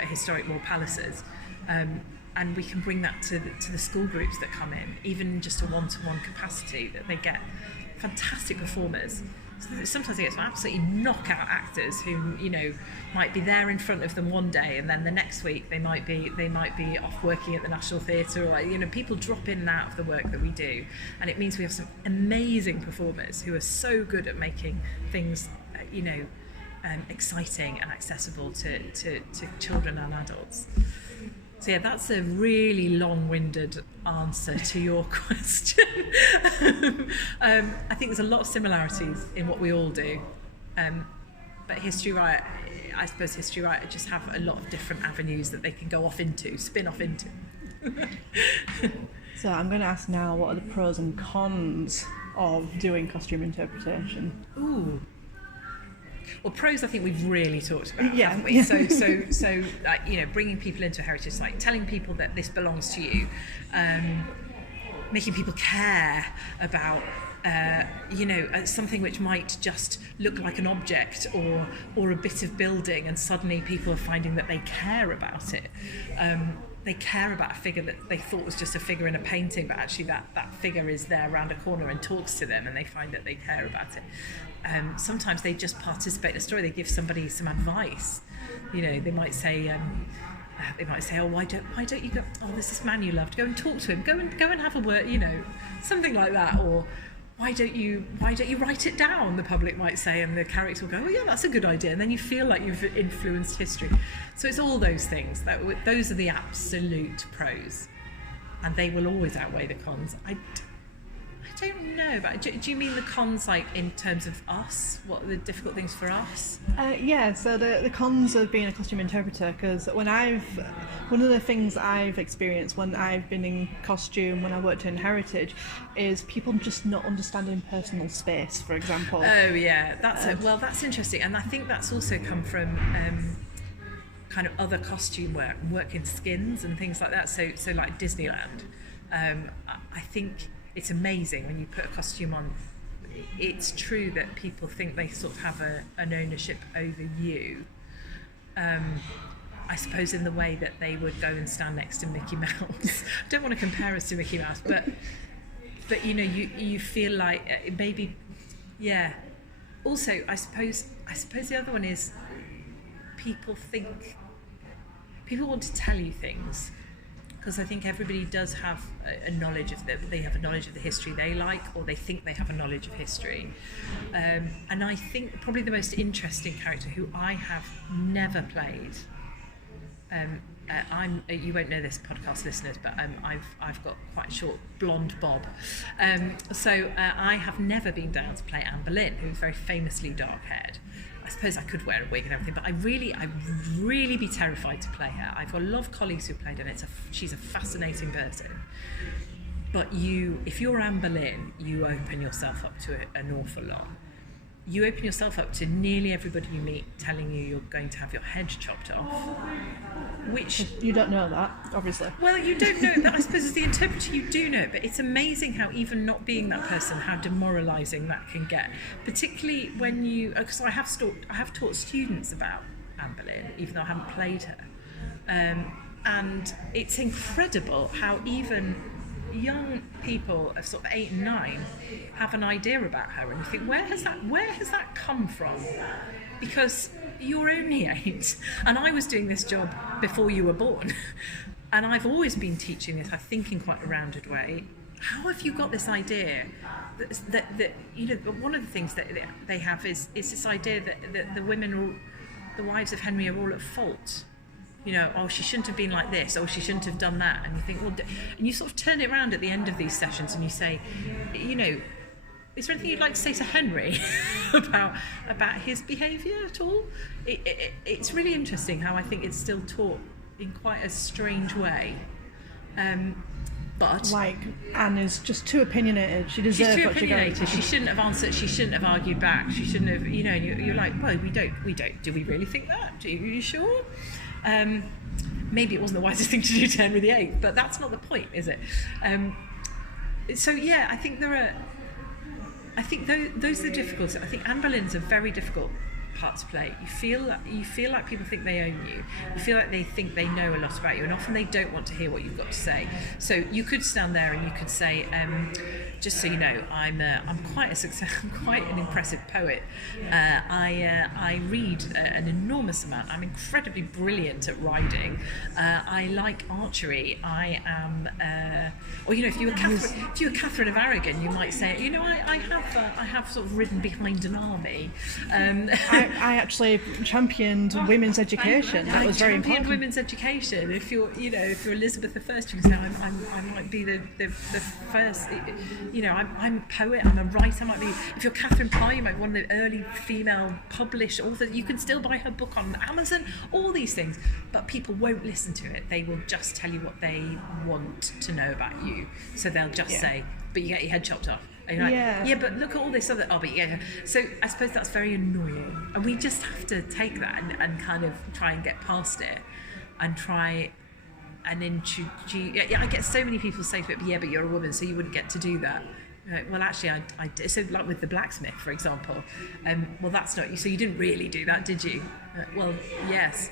Historic War Palaces. And we can bring that to the school groups that come in, even just a one-to-one capacity, that they get fantastic performers. Sometimes they get some absolutely knockout actors who, you know, might be there in front of them one day, and then the next week they might be off working at the National Theatre, or, you know, people drop in and out of the work that we do, and it means we have some amazing performers who are so good at making things, you know, exciting and accessible to children and adults. So yeah, that's a really long-winded answer to your question. I think there's a lot of similarities in what we all do, but History Riot, I suppose History Riot just have a lot of different avenues that they can go off into, spin off into. So I'm going to ask now, what are the pros and cons of doing costume interpretation? Ooh. Well, pros I think we've really talked about, Yeah. haven't we? So you know, bringing people into a heritage site, telling people that this belongs to you, making people care about you know, something which might just look like an object or a bit of building, and suddenly people are finding that they care about it. They care about a figure that they thought was just a figure in a painting, but actually that figure is there around a corner and talks to them, and they find that they care about it. Sometimes they just participate in a story. They give somebody some advice. You know, they might say, oh, why don't you go? Oh, there's this man you loved. Go and talk to him. Go and have a word. You know, something like that. Or why don't you write it down? The public might say, and the character will go, oh yeah, that's a good idea. And then you feel like you've influenced history. So it's all those things. Those are the absolute pros, and they will always outweigh the cons. I don't know, but do you mean the cons, like in terms of us? What are the difficult things for us? Yeah, so the cons of being a costume interpreter, because one of the things I've experienced when I've been in costume, when I worked in heritage, is people just not understanding personal space, for example. Oh yeah, that's interesting, and I think that's also come from kind of other costume work in skins and things like that. So like Disneyland, I think it's amazing when you put a costume on. It's true that people think they sort of have an ownership over you. I suppose in the way that they would go and stand next to Mickey Mouse. I don't want to compare us to Mickey Mouse, but you know, you feel like maybe, yeah. Also, I suppose the other one is people want to tell you things, because I think everybody does have a knowledge of they have a knowledge of the history they like, or they think they have a knowledge of history. And I think probably the most interesting character who I have never played, you won't know this, podcast listeners, but I've got quite a short blonde bob. So I have never been down to play Anne Boleyn, who's very famously dark-haired. I suppose I could wear a wig and everything, but I'd really be terrified to play her. I've got a lot of colleagues who played her, and she's a fascinating person. But if you're Anne Boleyn, you open yourself up to an awful lot. you open yourself up to nearly everybody you meet telling you you're going to have your head chopped off, which... You don't know that, obviously. Well, you don't know that. I suppose as the interpreter you do know, but it's amazing how even not being that person, how demoralising that can get. Particularly when you... Because I have taught students about Anne Boleyn, even though I haven't played her. And it's incredible how even young people of sort of 8 and 9 have an idea about her, and you think, where has that come from? Because you're only 8, and I was doing this job before you were born, and I've always been teaching this, I think, in quite a rounded way. How have you got this idea that you know, one of the things that they have is this idea that the women, the wives of Henry, are all at fault. You know, oh, she shouldn't have been like this, or she shouldn't have done that. And you think, well, and you sort of turn it around at the end of these sessions and you say, you know, is there anything you'd like to say to Henry about his behaviour at all? It's really interesting how I think it's still taught in quite a strange way. But like, Anne is just too opinionated. She deserves she's too what she got. opinionated. She shouldn't have answered. She shouldn't have argued back. She shouldn't have. You know, you're like, well, we don't. Do we really think that? Are you sure? Maybe it wasn't the wisest thing to do to Henry VIII, but that's not the point, is it? So yeah, I think there are. I think those are the difficulties. I think Anne Boleyn's a very difficult part to play. You feel like people think they own you. You feel like they think they know a lot about you, and often they don't want to hear what you've got to say. So you could stand there and you could say, just so you know, I'm quite an impressive poet. I read an enormous amount. I'm incredibly brilliant at riding. I like archery. I am, or you know, if you were Catherine of Aragon, you might say, you know, I have sort of ridden behind an army. I actually championed women's education. That was very important. Women's education. If you're Elizabeth I, you can say I might be the first. You know, I'm a poet. I'm a writer. I might be. If you're Catherine Parr, you might be one of the early female published authors. You can still buy her book on Amazon. All these things, but people won't listen to it. They will just tell you what they want to know about you. So they'll just say, "But you get your head chopped off." And you're like, yeah, but look at all this other. Oh, but yeah. So I suppose that's very annoying, and we just have to take that and kind of try and get past it, and try and introduce. Yeah, I get so many people say to it, yeah, but you're a woman, so you wouldn't get to do that. Like, well, actually, I did. So, like with the blacksmith, for example. Well, that's not you. So you didn't really do that, did you? Well, yes.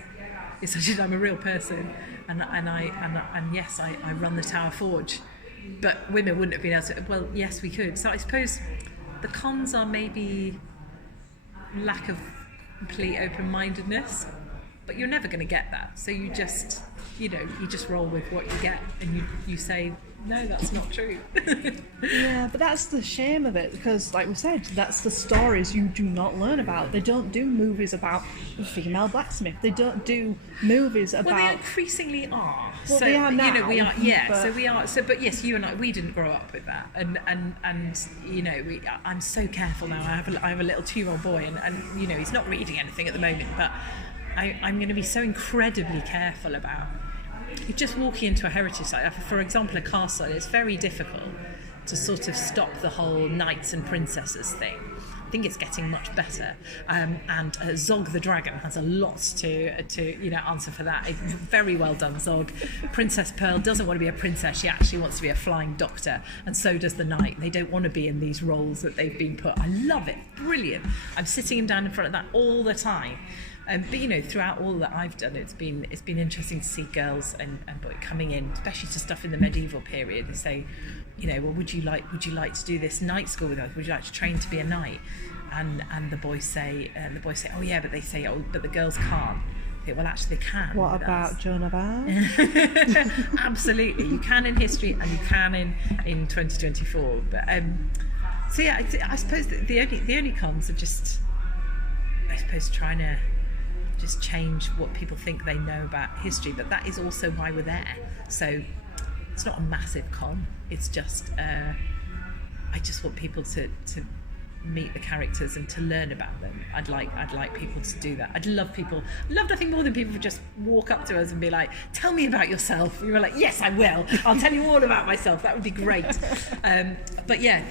Yes, I did. I'm a real person, and yes, I run the Tower Forge. But women wouldn't have been able to. Well, yes, we could. So I suppose the cons are maybe lack of complete open-mindedness, but you're never going to get that. So you just roll with what you get, and you say, no, that's not true. Yeah, but that's the shame of it, because like we said, that's the stories you do not learn about. They don't do movies about a female blacksmith. They don't do movies about... Well, they increasingly are. Well, so, they are now. You know, we are, yeah, but... so we are. So, but yes, you and I, we didn't grow up with that. And you know, I'm so careful now. I have a little 2-year-old boy, and you know, he's not reading anything at the moment, but I'm going to be so incredibly careful about... You're just walking into a heritage site, for example, a castle. It's very difficult to sort of stop the whole knights and princesses thing. I think it's getting much better, and Zog the dragon has a lot to answer for that. Very well done, Zog. Princess Pearl doesn't want to be a princess; she actually wants to be a flying doctor, and so does the knight. They don't want to be in these roles that they've been put. I love it, brilliant. I'm sitting down in front of that all the time. But you know, throughout all that I've done, it's been interesting to see girls and boys coming in, especially to stuff in the medieval period, and say, you know, well, would you like to do this knight school with us? Would you like to train to be a knight? And the boys say, oh yeah, but they say, oh, but the girls can't. Okay, well, actually, they can. What about Joan of Arc? Absolutely, you can in history, and you can in 2024. But so yeah, I suppose the only cons are just, I suppose, trying to just change what people think they know about history, but that is also why we're there. So it's not a massive con. It's just I just want people to meet the characters and to learn about them. I'd like people to do that. I'd love nothing more than people to just walk up to us and be like, tell me about yourself. We were like, yes, I will. I'll tell you all about myself. That would be great. But yeah,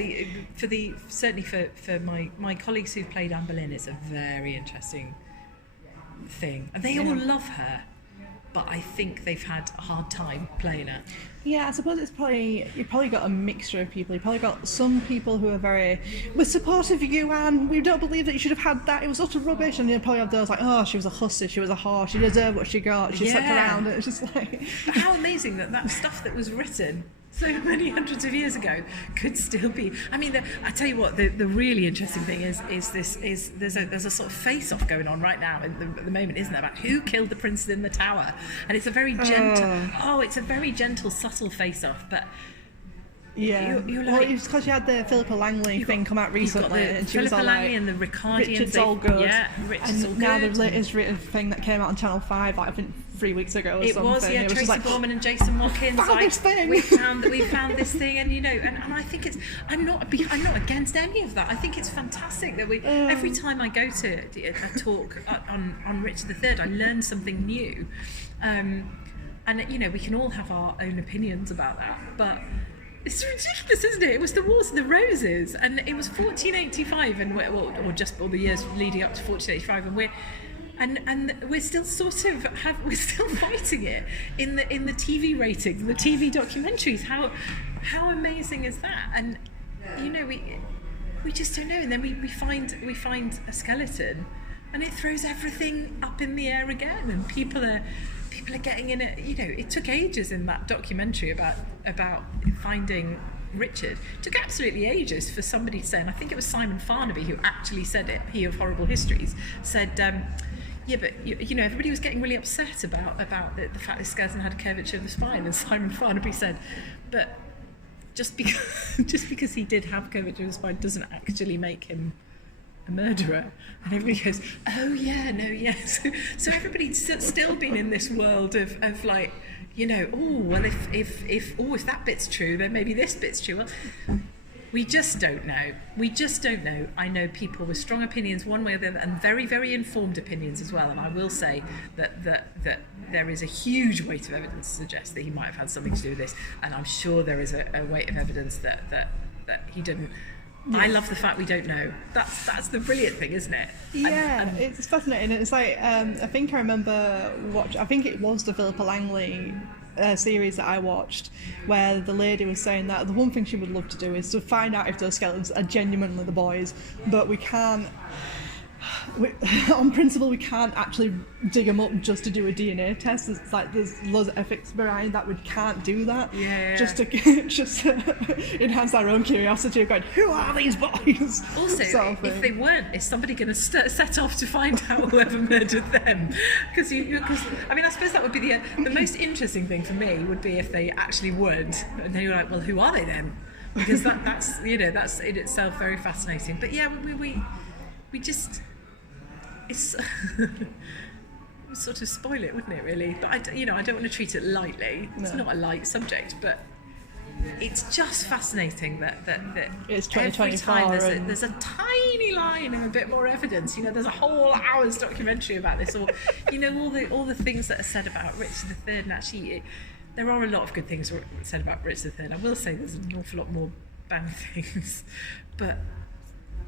certainly for my colleagues who've played Anne Boleyn, it's a very interesting thing. And they all love her, but I think they've had a hard time playing her. Yeah, I suppose you've probably got a mixture of people. You've probably got some people who are we're supportive of you, Anne. We don't believe that you should have had that. It was utter rubbish. And you probably have those like, oh, she was a hussy, she was a whore, she deserved what she got, she slept around. And it's just like... But how amazing that stuff that was written so many hundreds of years ago could still be. I mean, I tell you what, the really interesting thing is there's a sort of face-off going on right now at the moment, isn't there, about who killed the princes in the tower? And it's a very gentle, subtle face-off, but. Yeah, you're well, it's because you had the Philippa Langley thing come out recently, and she was all Langley like, and the Ricardians. Richard's all good. Yeah, Richard's all and good. now the latest written thing that came out on Channel 5, like I think 3 weeks ago or it something. Was, yeah, it was Tracy just like, Borman and Jason Watkins. Found this thing. We found this thing, and and I think I'm not against any of that. I think it's fantastic that every time I go to a talk on Richard III, I learn something new, and we can all have our own opinions about that, but. It's ridiculous, isn't it? It was the Wars of the Roses, and it was 1485, and or just all the years leading up to 1485, and we're still we're still fighting it in the TV ratings, the TV documentaries. How amazing is that? And we just don't know. And then we find a skeleton, and it throws everything up in the air again, and people are getting in it. It took ages in that documentary about finding Richard. It took absolutely ages for somebody to say, and I think it was Simon Farnaby who actually said it, he of Horrible Histories, said, but everybody was getting really upset about the fact this skeleton had a curvature of the spine, and Simon Farnaby said, but just because he did have curvature of the spine doesn't actually make him a murderer. And everybody goes, oh yeah, no, yes. So everybody's still been in this world of like, if that bit's true, then maybe this bit's true. Well, we just don't know. I know people with strong opinions one way or the other, and very, very informed opinions as well. And I will say that there is a huge weight of evidence to suggest that he might have had something to do with this, and I'm sure there is a weight of evidence that he didn't. Yeah. I love the fact we don't know. That's the brilliant thing, isn't it? Yeah, it's fascinating. It's like I think I remember I think it was the Philippa Langley series that I watched, where the lady was saying that the one thing she would love to do is to find out if those skeletons are genuinely the boys, but we can't. On principle, we can't actually dig them up just to do a DNA test. It's like there's loads of ethics behind that. We can't do that. Yeah. Just to enhance our own curiosity of going, who are these boys? Also, if they weren't, is somebody going to set off to find out whoever murdered them? Because I suppose that would be the most interesting thing for me would be if they actually would, and then you're like, well, who are they then? Because that's that's in itself very fascinating. But yeah, we just. It's it would sort of spoil it, wouldn't it, really? But I don't want to treat it lightly. It's not a light subject, but it's just fascinating that it's 2024 every time there's a tiny line of a bit more evidence. There's a whole hour's documentary about this, or all the things that are said about Richard III, and actually there are a lot of good things said about Richard III. I will say there's an awful lot more bad things, but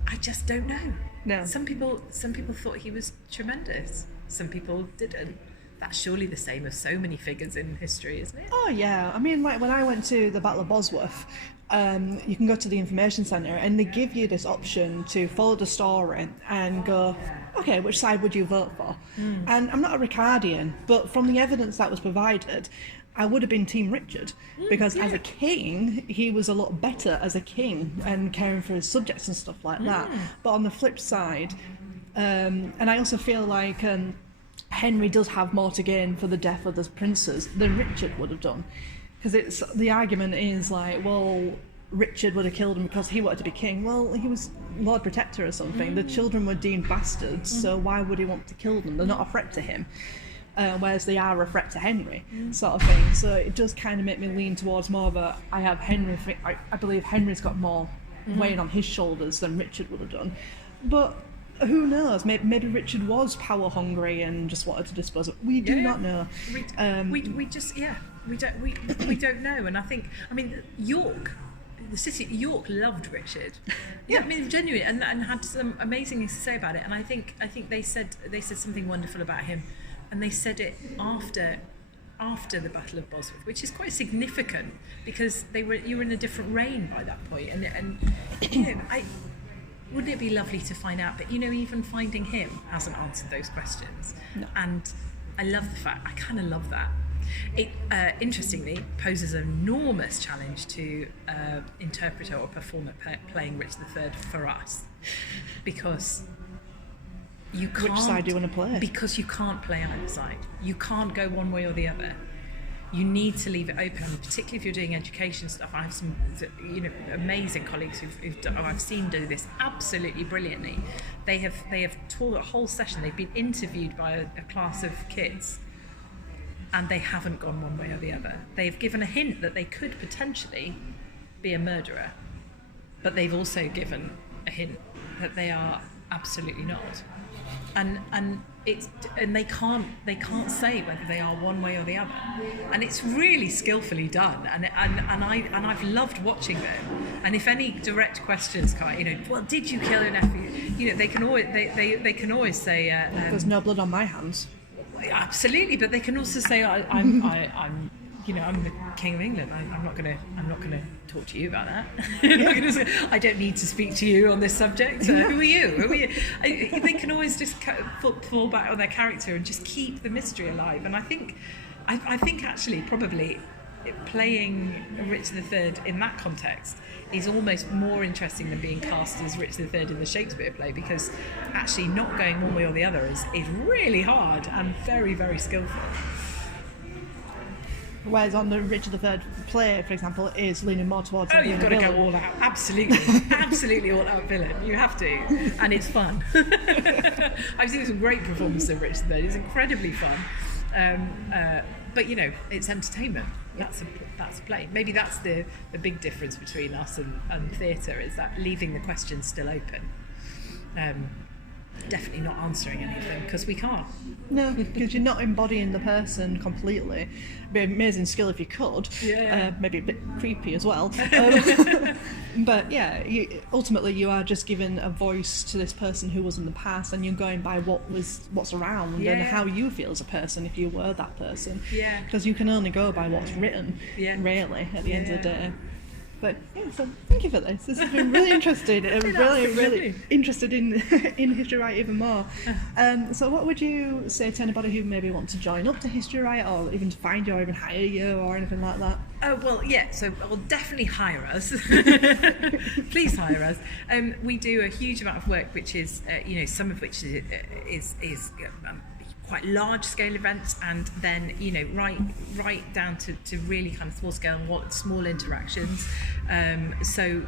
I just don't know. No. Some people thought he was tremendous. Some people didn't. That's surely the same of so many figures in history, isn't it? Oh yeah. I mean, like when I went to the Battle of Bosworth, you can go to the information centre and they give you this option to follow the story and go, okay, which side would you vote for? And I'm not a Ricardian, but from the evidence that was provided, I would have been Team Richard, because as a king, he was a lot better as a king and caring for his subjects and stuff like that. But on the flip side, and I also feel like Henry does have more to gain for the death of the princes than Richard would have done. Because the argument is like, well, Richard would have killed him because he wanted to be king. Well, he was Lord Protector or something. The children were deemed bastards, so why would he want to kill them? They're not a threat to him. Whereas they are a threat to Henry, sort of thing. So it does kind of make me lean towards more of I have Henry. I believe Henry's got more weighing on his shoulders than Richard would have done. But who knows? Maybe Richard was power hungry and just wanted to dispose of it. We do not know. We don't know. And I mean, York, the city of York loved Richard. Yeah. I mean, genuinely, and had some amazing things to say about it. And I think they said something wonderful about him, and they said it after the Battle of Bosworth, which is quite significant because you were in a different reign by that point. And you know, wouldn't it be lovely to find out? But you know, even finding him hasn't answered those questions. No. And I love the fact. I kind of love that. It interestingly poses an enormous challenge to interpreter or performer playing Richard III for us, because you can't. Which side do you want to play? Because you can't play either side. You can't go one way or the other. You need to leave it open, and particularly if you're doing education stuff. I have some, amazing colleagues I've seen do this absolutely brilliantly. They have taught a whole session. They've been interviewed by a class of kids, and they haven't gone one way or the other. They've given a hint that they could potentially be a murderer, but they've also given a hint that they are absolutely not. And they can't say whether they are one way or the other, and it's really skillfully done. And I've loved watching them. And if any direct questions come, well, did you kill your nephew? They can always say There's no blood on my hands. Absolutely, but they can also say I'm the King of England. I'm not gonna talk to you about that. I don't need to speak to you on this subject. Who are you? They can always just fall back on their character and just keep the mystery alive. And I think actually probably playing Richard III in that context is almost more interesting than being cast as Richard III in the Shakespeare play, because actually not going one way or the other is really hard and very, very skillful. Whereas on the Richard III play, for example, is leaning more towards being you've got to go all out. Absolutely all out villain. You have to, and it's fun. I've seen some great performances of Richard III. It's incredibly fun, but it's entertainment. That's a play. Maybe that's the big difference between us and theatre, is that leaving the questions still open. Definitely not answering any of them, because we can't. No, because you're not embodying the person completely. It'd be amazing skill if you could. Yeah. Maybe a bit creepy as well. But yeah, ultimately you are just giving a voice to this person who was in the past, and you're going by what's around and how you feel as a person if you were that person. Yeah. Because you can only go by what's written, really, at the end of the day. But yeah, so thank you for this. This has been really interesting. really interested in History Riot even more. So what would you say to anybody who maybe wants to join up to History Riot, or even to find you, or even hire you, or anything like that? Oh, well, yeah, so definitely hire us. Please hire us. We do a huge amount of work, which is, some of which is quite large scale events, and then right down to really kind of small scale and small interactions. So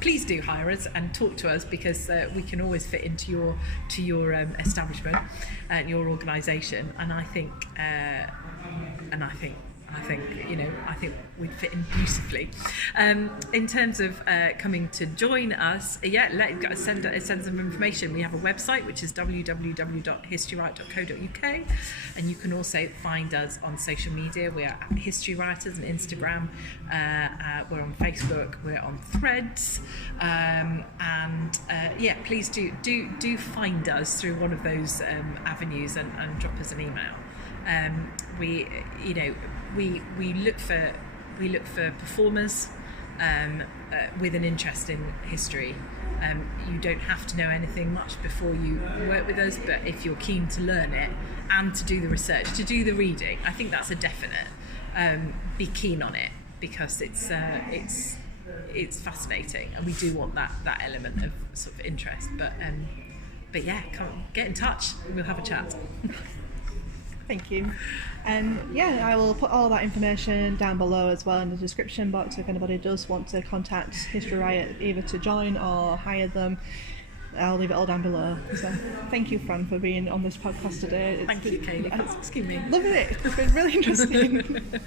please do hire us and talk to us, because we can always fit into your establishment and your organisation. And I think we'd fit in beautifully. In terms of coming to join us, send some information. We have a website, which is www.historyriot.co.uk, and you can also find us on social media. We are at History Writers on Instagram. We're on Facebook. We're on Threads, please do find us through one of those avenues and drop us an email. We look for performers with an interest in history. You don't have to know anything much before you work with us, but if you're keen to learn it and to do the research, to do the reading, I think that's a definite. Be keen on it, because it's fascinating, and we do want that element of sort of interest. But yeah, come get in touch. We'll have a chat. Thank you. And I will put all that information down below as well in the description box if anybody does want to contact History Riot, either to join or hire them. I'll leave it all down below. So thank you, Fran, for being on this podcast today. Thank you, Kaylee. Excuse me. Loving it. It's been really interesting.